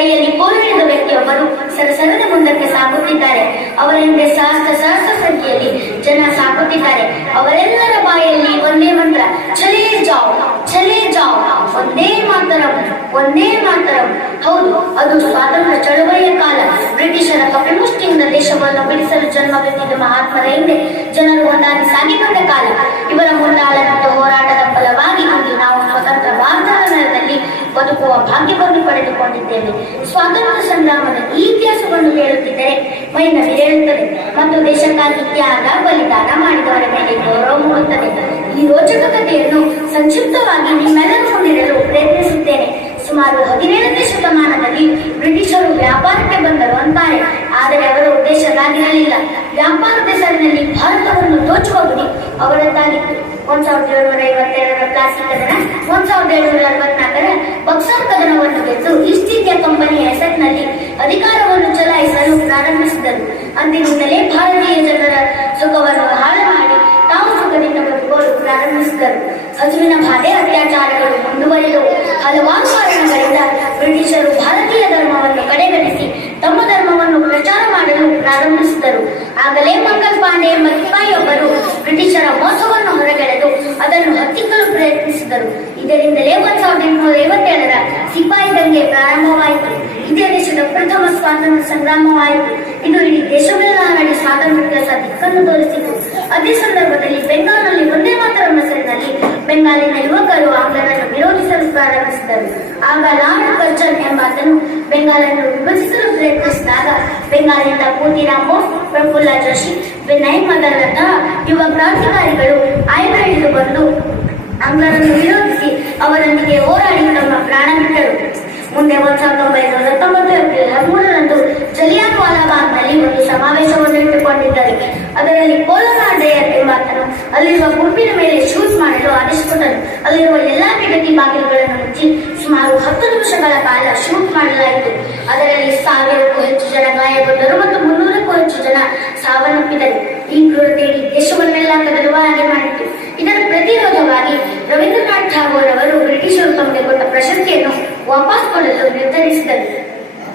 ಕೈಯಲ್ಲಿ ಕೋರಳಿದ ವ್ಯಕ್ತಿಯೊಬ್ಬರು ಸರಸರದ ಮುಂದಕ್ಕೆ ಸಾಗುತ್ತಿದ್ದಾರೆ. ಅವರ ಹಿಂದೆ ಸಹಸ್ರ ಸಹಸ್ರ ಸಂಖ್ಯೆಯಲ್ಲಿ ಜನ ಸಾಗುತ್ತಿದ್ದಾರೆ. ಅವರೆಲ್ಲರ ಬಾಯಲ್ಲಿ ಒಂದೇ ಮಂತ್ರ ಚಲೇ ಜಾವ್ ಚಲೇ ಜಾವ್, ಒಂದೇ ಮಾತರಂ ಒಂದೇ ಮಾತರಂ. ಹೌದು, ಅದು ಸ್ವಾತಂತ್ರ್ಯ ಚಳುವಳಿಯ ಕಾಲ. ಬ್ರಿಟಿಷರ ಕಪಿಮುಷ್ಟಿಯಿಂದ ದೇಶವನ್ನು ಬಿಡಿಸಲು ಜನ್ಮವೆತ್ತಿದ್ದ ಮಹಾತ್ಮರ ಹಿಂದೆ ಜನರು ಒಂದಾಗಿ ಸಾಗಿ ಬಂದ ಕಾಲ. ಇವರ ಮುಂದಾಳ ಹೋರಾಟದ ಫಲವಾಗಿ ಇಂದು ನಾವು ಸ್ವತಂತ್ರ ಭಾರತದಲ್ಲಿ ಬದುಕುವ ಭಾಗ್ಯ ಸ್ವಾತಂತ್ರ್ಯ ಸಂಗ್ರಾಮದ ಇತಿಹಾಸವನ್ನು ಹೇಳುತ್ತಿದ್ದರೆ ಮೈನವಿ ಹೇಳುತ್ತದೆ, ಮತ್ತು ದೇಶಕ್ಕಾಗಿ ತ್ಯಾಗ ಬಲಿದಾನ ಮಾಡಿದವರ ಮೇಲೆ ಗೌರವ ಮೂಡುತ್ತದೆ. ಈ ರೋಚಕ ಕಥೆಯನ್ನು ಸಂಕ್ಷಿಪ್ತವಾಗಿ ನಿಮ್ಮೆಲ್ಲರ ಮುಂದಿಡಲು ಪ್ರಯತ್ನಿಸುತ್ತೇನೆ. ಸುಮಾರು ಹದಿನೇಳನೇ ಶತಮಾನದಲ್ಲಿ ಬ್ರಿಟಿಷರು ವ್ಯಾಪಾರಕ್ಕೆ ಬಂದರು ಅಂತಾರೆ. ಆದರೆ ಅವರ ಉದ್ದೇಶವಾಗಿರಲಿಲ್ಲ ವ್ಯಾಪಾರದ ಹೆಸರಿನಲ್ಲಿ ಭಾರತವನ್ನು ದೋಚುವ ಗುರಿ ಅವರದ್ದಾಗಿತ್ತು. ಒಂದ್ ಸಾವಿರದ ಏಳುನೂರ ಐವತ್ತೆರಡರ ಪ್ಲಾಸ್ಟಿಕ್ ಕದನ ಒಂದ್ ಸಾವಿರದ ಏಳುನೂರ ಅರವತ್ನಾಲ್ಕರ ಬಕ್ಸರ್ ಕದನವನ್ನು ಗೆದ್ದು ಈಸ್ಟ್ ಇಂಡಿಯಾ ಕಂಪನಿಯ ಹೆಸರಿನಲ್ಲಿ ಅಧಿಕಾರವನ್ನು ಚಲಾಯಿಸಲು ಪ್ರಾರಂಭಿಸಿದರು. ಅಂದಿನಿಂದಲೇ ಭಾರತೀಯ ಜನರ ಸುಖವನ್ನು ಹಾಳು ಮಾಡಿ ತಾವು ಸುಖದಿಂದ ಬದುಕಲು ಪ್ರಾರಂಭಿಸಿದರು. ಹಸುವಿನ ಬಾಧೆ, ಅತ್ಯಾಚಾರಗಳು ಮುಂದುವರಿದವು. ಹಲವಾರು ಕಾರಣಗಳಿಂದ ಬ್ರಿಟಿಷರು ಭಾರತೀಯ ಧರ್ಮವನ್ನು ಕಡೆಗಣಿಸಿ ತಮ್ಮ ಧರ್ಮವನ್ನು ಪ್ರಾರಂಭಿಸಿದರು. ಆಗಲೇ ಮಂಗಲ್ ಪಾಂಡೆ ಎಂಬ ಸಿಪಾಯಿಯೊಬ್ಬರು ಬ್ರಿಟಿಷರ ಮೋಸವನ್ನು ಹೊರಗೆಳೆದು ಅದನ್ನು ಹತ್ತಿಕ್ಕಲು ಪ್ರಯತ್ನಿಸಿದರು. ಇದರಿಂದಲೇ ಒಂದ್ ಸಾವಿರದ ಎಂಟುನೂರ ಐವತ್ತೇಳರ ಸಿಪಾಯಿ ದಂಗೆ ಪ್ರಾರಂಭವಾಯಿತು. ಇದೇ ದೇಶದ ಪ್ರಥಮ ಸ್ವಾತಂತ್ರ್ಯ ಸಂಗ್ರಾಮವಾಯಿತು. ಇದು ಇಡೀ ದೇಶವೆಲ್ಲ ಹರಡಿ ಸ್ವಾತಂತ್ರ್ಯಕ್ಕೆ ಸಹ ದಿಕ್ಕನ್ನು ತೋರಿಸಿತು. ಅದೇ ಸಂದರ್ಭದಲ್ಲಿ ಬೆಂಗಾಲಿನಲ್ಲಿ ಒಂದೇ ಮಾತ್ರ ಹೆಸರಿನಲ್ಲಿ ಬೆಂಗಾಲಿನ ಯುವಕರು ಆಂಗ್ಲರನ್ನು ವಿರೋಧಿಸಲು ಪ್ರಾರಂಭಿಸಿದರು. ಆಗ ಲಾರ್ಡ್ ಕರ್ಜನ್ ಎಂಬಾತನು ಬೆಂಗಾಲನ್ನು ವಿಭಜಿಸಲು ಬೆಂಗಾಲಿನಿಂದ ಪೂತಿರಾಮ್ ಬೋಸ್ ಪ್ರಫುಲ್ಲ ಜೋಶಿ ವಿನಯ್ ಮದನಂತಹ ಯುವ ಕ್ರಾಂತಿಕಾರಿಗಳು ಆಯುಧ ಬಂದು ಅಂಗರನ್ನು ವಿರೋಧಿಸಿ ಅವರೊಂದಿಗೆ ಹೋರಾಡಿ ತಮ್ಮ ಪ್ರಾಣ ಬಿಟ್ಟರು. ಮುಂದೆ ಒಂದ್ ಸಾವಿರದ ಒಂಬೈನೂರ ಹತ್ತೊಂಬತ್ತು ಏಪ್ರಿಲ್ ಹದಿಮೂರರಂದು ಜಲಿಯಾನ್ ವಾಲಾಬಾಗ್ನಲ್ಲಿ ಒಂದು ಸಮಾವೇಶವನ್ನು ಇಟ್ಟುಕೊಂಡಿದ್ದರು. ಅದರಲ್ಲಿ ಕೋಲಾರ ಡೇಯರ್ ಎಂಬಾತನು ಅಲ್ಲಿರುವ ಗುಂಪಿನ ಮೇಲೆ ಶೂಟ್ ಮಾಡಲು ಆದೇಶಿಸಿಕೊಂಡರು ಅಲ್ಲಿರುವ ಎಲ್ಲಾ ಕಿಟಕಿ ಬಾಗಿಲುಗಳನ್ನು ಮುಚ್ಚಿ ಸುಮಾರು ಹತ್ತು ನಿಮಿಷಗಳ ಕಾಲ ಶೂಟ್ ಮಾಡಲಾಯಿತು. ಅದರಲ್ಲಿ ಸಾವಿರಕ್ಕೂ ಹೆಚ್ಚು ಜನ ಗಾಯಗೊಂಡರು ಮತ್ತು ಮುನ್ನೂರಕ್ಕೂ ಹೆಚ್ಚು ಜನ ಸಾವನ್ನಪ್ಪಿದರು. ಈ ಕ್ರೂರತೆಯಲ್ಲಿ ದೇಶವನ್ನೆಲ್ಲ ಕದಲುವ ಹಾಗೆ ಮಾಡಿತು. ಇದರ ಪ್ರತಿರೋಧವಾಗಿ ರವೀಂದ್ರನಾಥ್ ಠಾಗೋರ್ ಅವರು ಬ್ರಿಟಿಷರು ತಮಗೆ ಕೊಟ್ಟ ಪ್ರಶಸ್ತಿಯನ್ನು ವಾಪಸ್ ಕೊಡಲು ನಿರ್ಧರಿಸಿದರು.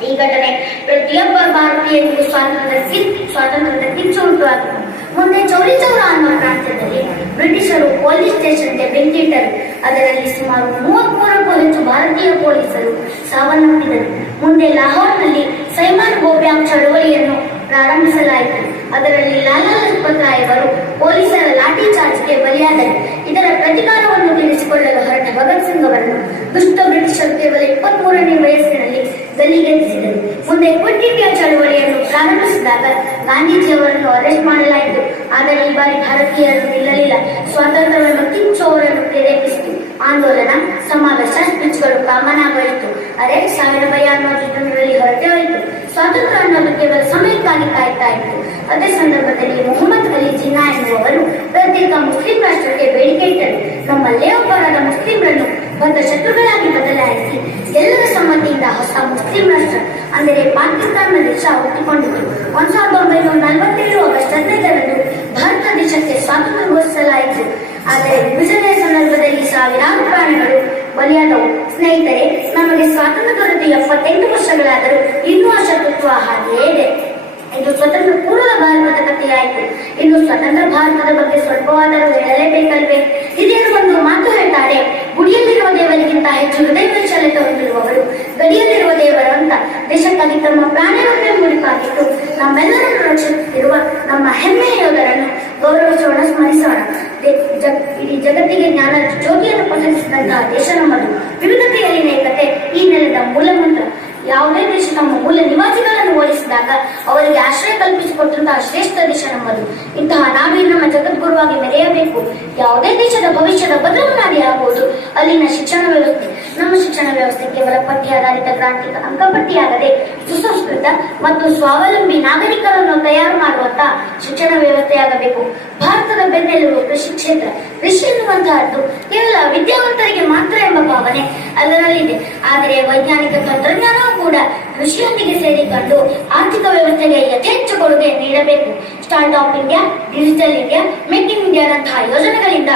ಈ ಘಟನೆ ಪ್ರತಿಯೊಬ್ಬ ಭಾರತೀಯರಿಗೂ ಸ್ವಾತಂತ್ರ್ಯದ ಕಿತ್ ಸ್ವಾತಂತ್ರ್ಯದ ಕಿಚ್ಚು ಉಂಟುವಾಯಿತು ಮುಂದೆ ಚೌರಿ ಚೌರ ಅನ್ನುವ ಪ್ರಾಂತ್ಯದಲ್ಲಿ ಬ್ರಿಟಿಷರು ಪೊಲೀಸ್ ಸ್ಟೇಷನ್ಗೆ ಬೆಂಕಿ ಇಟ್ಟರು ಅದರಲ್ಲಿ ಸುಮಾರು ಮೂವತ್ಮೂರಕ್ಕೂ ಹೆಚ್ಚು ಭಾರತೀಯ ಪೊಲೀಸರು ಸಾವನ್ನಪ್ಪಿದರು. ಮುಂದೆ ಲಾಹೋರ್ನಲ್ಲಿ ಸೈಮನ್ ಗೋಪ್ಯಾಂ ಚಳವಳಿಯನ್ನು ಪ್ರಾರಂಭಿಸಲಾಯಿತು. ಅದರಲ್ಲಿ ಲಾಲಾ ಲಜಪತ್ ರಾಯ್ ಅವರು ಪೊಲೀಸರ ಲಾಠಿ ಚಾರ್ಜ್ಗೆ ಬಲಿಯಾದರು. ಇದರ ಪ್ರತಿಕಾರವನ್ನು ತೀರಿಸಿಕೊಳ್ಳಲು ಹೊರಟ ಭಗತ್ ಸಿಂಗ್ ಅವರನ್ನು ದುಷ್ಟ ಬ್ರಿಟಿಷರು ಕೇವಲ ಇಪ್ಪತ್ತ್ ಮೂರನೇ ವಯಸ್ಸಿನಲ್ಲಿ ಗಲ್ಲಿಗೆತ್ತಿಸಿದರು ಮುಂದೆ ಕ್ವಿಟ್ ಇಂಡಿಯಾ ಚಳವಳಿಯನ್ನು ಪ್ರಾರಂಭಿಸಿದಾಗ ಗಾಂಧೀಜಿಯವರನ್ನು ಅರೆಸ್ಟ್ ಮಾಡಲಾಯಿತು. ಆದರೆ ಈ ಬಾರಿ ಭಾರತೀಯರು ಸ್ವಾತಂತ್ರ್ಯವನ್ನು ಕಿಚ್ಚೋರನ್ನು ಪ್ರೇರೇಪಿಸಿತು. ಆಂದೋಲನ, ಸಮಾವೇಶ, ಸ್ಪೀಚ್ಗಳು ಕಾಮನಾಗೋಯಿತು ಅರೆ ಸಾವಿರ ಭಯ ಅನ್ನೋ ಜೀವನದಲ್ಲಿ ಹೊರಟೆ ಹೋಯಿತು. ಸ್ವಾತಂತ್ರ್ಯ ಅನ್ನೋದು ಕೇವಲ ಸಮಯಕ್ಕಾಗಿ ಕಾಯ್ತಾ ಇತ್ತು. ಅದೇ ಸಂದರ್ಭದಲ್ಲಿ ಮೊಹಮ್ಮದ್ ಅಲಿ ಜಿನ್ನಾ ಎನ್ನುವವರು ಪ್ರತ್ಯೇಕ ಮುಸ್ಲಿಂ ರಾಷ್ಟ್ರಕ್ಕೆ ಬೇಡಿಕೆ ಇಟ್ಟರು. ನಮ್ಮಲ್ಲೇ ಒಬ್ಬರಾದ ಮುಸ್ಲಿಮರನ್ನು ಬಂದ ಶತ್ರುಗಳಾಗಿ ಬದಲಾಯಿಸಿ ಎಲ್ಲರ ಸಮ್ಮತಿಯಿಂದ ಹೊಸ ಮುಸ್ಲಿಂ ರಾಷ್ಟ್ರ, ಅಂದರೆ ಪಾಕಿಸ್ತಾನ ದೇಶ ಹುಟ್ಟಿಕೊಂಡಿತು ಒಂದ್ ಸಾವಿರದ ಒಂಬೈನೂರ ನಲವತ್ತೇಳು ಆಗಸ್ಟ್ ಹದಿನೈದರಂದು ಭಾರತ ದೇಶಕ್ಕೆ ಸ್ವಾತಂತ್ರ್ಯ ಆದರೆ ವಿಭಜನೆಯ ಸಂದರ್ಭದಲ್ಲಿ ಸಾವಿರಾರು ಪ್ರಾಣಿಗಳು ಬಲಿಯಾದವು. ಸ್ನೇಹಿತರೆ, ನಮಗೆ ಸ್ವಾತಂತ್ರ್ಯ ದೊರೆತು ಎಪ್ಪತ್ತೆಂಟು ವರ್ಷಗಳಾದರೂ ಇನ್ನೂ ಆ ಹಾಗೆಯೇ ಇದೆ. ಇದು ಸ್ವತಂತ್ರ ಪೂರ್ವ ಭಾರತದ ಕಥೆಯಾಯಿತು. ಇನ್ನು ಸ್ವತಂತ್ರ ಭಾರತದ ಬಗ್ಗೆ ಸ್ವಲ್ಪವಾದರೂ ಹೇಳಲೇಬೇಕಲ್ವೇ? ಹಿರಿಯರು ಒಂದು ಮಾತು ಹೇಳ್ತಾರೆ? ಗುಡಿಯಲ್ಲಿರುವ ದೇವರಿಗಿಂತ ಹೆಚ್ಚು ಹೃದಯ ವೈಶಾಲ್ಯತೆ ಹೊಂದಿರುವವರು, ಗಡಿಯಲ್ಲಿರುವ ದೇವರು ಅಂತ ದೇಶಕ್ಕಾಗಿ ತಮ್ಮ ಪ್ರಾಣವನ್ನೇ ಮುಡಿಪಾಗಿಟ್ಟು ನಮ್ಮೆಲ್ಲರನ್ನು ರಕ್ಷಿಸುತ್ತಿರುವ ನಮ್ಮ ಹೆಮ್ಮೆಯ ಯೋಧರನ್ನು ಗೌರವಿಸೋಣ ಸ್ಮರಿಸೋಣ ಇಡೀ ಜಗತ್ತಿಗೆ ಜ್ಞಾನ, ಜ್ಯೋತಿಯನ್ನು ಪಸರಿಸಿದಂತಹ ದೇಶ ನಮ್ಮದು ವಿವಿಧತೆಯಲ್ಲಿನ ಏಕತೆ ಈ ನೆಲದ ಮೂಲ ಮಂತ್ರ. ಯಾವುದೇ ದೇಶ ತಮ್ಮ ಮೂಲ ನಿವಾಸಿಗಳನ್ನು ಹೋಲಿಸಿದಾಗ ಅವರಿಗೆ ಆಶ್ರಯ ಕಲ್ಪಿಸಿಕೊಟ್ಟಂತಹ ಶ್ರೇಷ್ಠ ದೇಶ ನಮ್ಮದು. ಇಂತಹ ನಾವೇ ನಮ್ಮ ಜಗದ್ಗುರುವಾಗಿ ಮೆರೆಯಬೇಕು. ಯಾವುದೇ ದೇಶದ ಭವಿಷ್ಯದ ಬದಲಾವಣೆ ಆಗುವುದು ಅಲ್ಲಿನ ಶಿಕ್ಷಣ ವ್ಯವಸ್ಥೆ. ನಮ್ಮ ಶಿಕ್ಷಣ ವ್ಯವಸ್ಥೆ ಕೇವಲ ಪಠ್ಯ ಆಧಾರಿತ ಕ್ರಾಂತಿಕ ಅಂಕಪಟ್ಟಿಯಾಗದೆ ಸುಸಂಸ್ಕೃತ ಮತ್ತು ಸ್ವಾವಲಂಬಿ ನಾಗರಿಕರನ್ನು ತಯಾರು ಮಾಡುವಂತ ಶಿಕ್ಷಣ ವ್ಯವಸ್ಥೆಯಾಗಬೇಕು. ಭಾರತದ ಬೆನ್ನೆಲುಬು ಕೃಷಿ ಕ್ಷೇತ್ರ. ಕೃಷಿ ಎನ್ನುವಂತಹದ್ದು ಕೇವಲ ವಿದ್ಯಾವಂತರಿಗೆ ಮಾತ್ರ ಎಂಬ ಭಾವನೆ ಅದರಲ್ಲಿದೆ ಆದರೆ ವೈಜ್ಞಾನಿಕ ತಂತ್ರಜ್ಞಾನವೂ ಕೂಡ ಕೃಷಿಯೊಂದಿಗೆ ಸೇರಿಕೊಂಡು ಆರ್ಥಿಕ ವ್ಯವಸ್ಥೆಗೆ ಯಥೇಚ್ಛ ಕೊಡುಗೆ ನೀಡಬೇಕು. Start up India digital India make in ಇಂಡಿಯಾದಂತಹ ಯೋಜನೆಗಳಿಂದ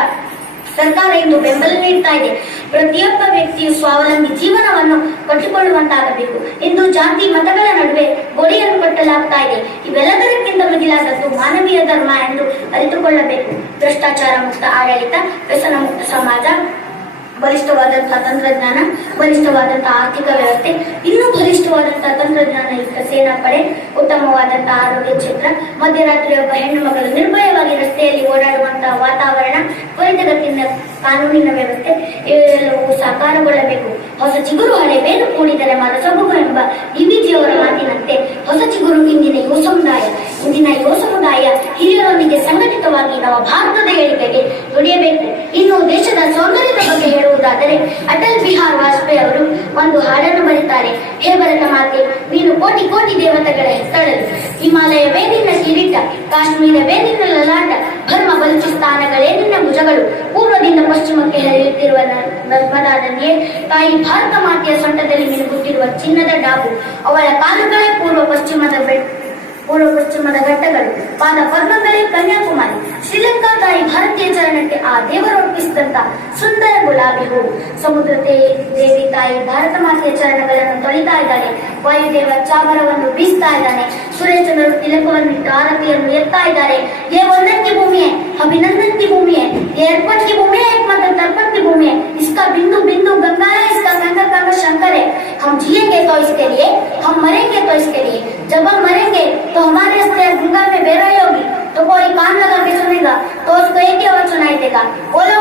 ಸರ್ಕಾರ ಇಂದು ಬೆಂಬಲ ನೀಡ್ತಾ ಇದೆ. ಪ್ರತಿಯೊಬ್ಬ ವ್ಯಕ್ತಿಯು ಸ್ವಾವಲಂಬಿ ಜೀವನವನ್ನು ಕಟ್ಟಿಕೊಳ್ಳುವಂತಾಗಬೇಕು. ಇಂದು ಜಾತಿ ಮತಗಳ ನಡುವೆ ಗೋಡೆಯನ್ನು ಕಟ್ಟಲಾಗ್ತಾ ಇದೆ. ಇವೆಲ್ಲದಕ್ಕಿಂತ ಮಿಗಿಲಾದದ್ದು ಮಾನವೀಯ ಧರ್ಮ ಎಂದು ಅರಿತುಕೊಳ್ಳಬೇಕು. ಭ್ರಷ್ಟಾಚಾರ ಮುಕ್ತ ಆಡಳಿತ, ವ್ಯಸನ ಮುಕ್ತ ಸಮಾಜ ಬಲಿಷ್ಠವಾದಂತಹ ತಂತ್ರಜ್ಞಾನ, ಬಲಿಷ್ಠವಾದಂತಹ ಆರ್ಥಿಕ ವ್ಯವಸ್ಥೆ, ಇನ್ನೂ ಬಲಿಷ್ಠವಾದಂತಹ ತಂತ್ರಜ್ಞಾನ ಯುಕ್ತ ಸೇನಾಪಡೆ, ಉತ್ತಮವಾದಂತಹ ಆರೋಗ್ಯ ಕ್ಷೇತ್ರ, ಮಧ್ಯರಾತ್ರಿ ಒಬ್ಬ ಹೆಣ್ಣು ಮಗಳು ನಿರ್ಭಯವಾಗಿ ರಸ್ತೆಯಲ್ಲಿ ಓಡಾಡುವಂತಹ ವಾತಾವರಣ, ತ್ವರಿತಗತಿಯಿಂದ ಕಾನೂನಿನ ವ್ಯವಸ್ಥೆ, ಇವೆಲ್ಲವೂ ಸಾಕಾರಗೊಳ್ಳಬೇಕು. ಹೊಸ ಚಿಗುರು ಹಳೆ ಬೇರು ಕೂಡಿದರೆ ಮರ ಸೊಬಗು ಎಂಬ ಡಿವಿಜಿಯವರ ಮಾತಿನಂತೆ, ಹೊಸ ಚಿಗುರು ಇಂದಿನ ಯುವ ಸಮುದಾಯ, ಇಂದಿನ ಯುವ ಸಮುದಾಯ ಹಿರಿಯರೊಂದಿಗೆ ಸಂಘಟಿತವಾಗಿ ನಮ್ಮ ಭಾರತದ ಏಳಿಗೆಗೆ ದುಡಿಯಬೇಕು. ಇನ್ನು ದೇಶದ ಸೌಂದರ್ಯದ ಬಗ್ಗೆ ಹೇಳುವುದಾದರೆ, ಅಟಲ್ ಬಿಹಾರ್ ವಾಜಪೇಯಿ ಅವರು ಒಂದು ಹಾಡನ್ನು ಬರೀತಾರೆ ಹೇ ಭರತ ಮಾತೆ ನೀನು ಕೋಟಿ ಕೋಟಿ ದೇವತೆಗಳ ಹೆಸರಲ್ಲಿ ಹಿಮಾಲಯ ನಿನ್ನ ಕಿರೀಟ, ಕಾಶ್ಮೀರ ನಿನ್ನ ಲಲಾಟ ಧರ್ಮ ಬಲುಚಿಸ್ತಾನಗಳೇ ನಿನ್ನ ಭುಜಗಳು, ಪೂರ್ವದಿಂದ ಪಶ್ಚಿಮಕ್ಕೆ ಹರಿಯುತ್ತಿರುವ ನರ್ಮದಾ ತಾಯಿ ಭಾರತ ಮಾತೆಯ ಸೊಂಟದಲ್ಲಿ ಮಿನುಗುತ್ತಿರುವ ಚಿನ್ನದ ಡಾಬು, ಅವಳ ಕಾಲುಗಳೇ ಪೂರ್ವ ಪಶ್ಚಿಮದ ಬೆಟ್ ಪೂರ್ವ ಪಶ್ಚಿಮದ ಘಟ್ಟಗಳು ಪಾದ ಪದ್ಮಗಳೇ ಕನ್ಯಾಕುಮಾರಿ ಶ್ರೀಲಂಕಾ ತಾಯಿ ಭಾರತೀಯ ಚರಣಕ್ಕೆ ಆ ದೇವರು ಒಪ್ಪಿಸಿದಂತ ಸುಂದರ ಗುಲಾಬಿ ಹೂವು ಸಮುದ್ರ ದೇ- ದೇವಿ ತಾಯಿ ಭಾರತ ಮಾತೆಯ ಚರಣಗಳನ್ನು ತೊಳಿತಾ ಇದ್ದಾನೆ ವಾಯುದೇವ ಚಾಮರವನ್ನು ಬೀಸ್ತಾ ಇದ್ದಾನೆ ಸುರೇಶನರು ತಿಲಕವನ್ನಿಟ್ಟು ಆರತಿಯನ್ನು ಎತ್ತಾ ಇದ್ದಾರೆ ये वंदन की भूमि है अभिनंदन की भूमि है ये अर्पण की भूमि है एकमात्र तर्पण की भूमि है इसका बिंदु बिंदु गंगा है इसका कंगा कंगा शंकर है हम जिएंगे तो इसके लिए तो हमारे गंगा में बेराई होगी। तो कोई कान लगा के सुनेगा तो उसको एक ही आवाज़ सुनाई देगा। बोलो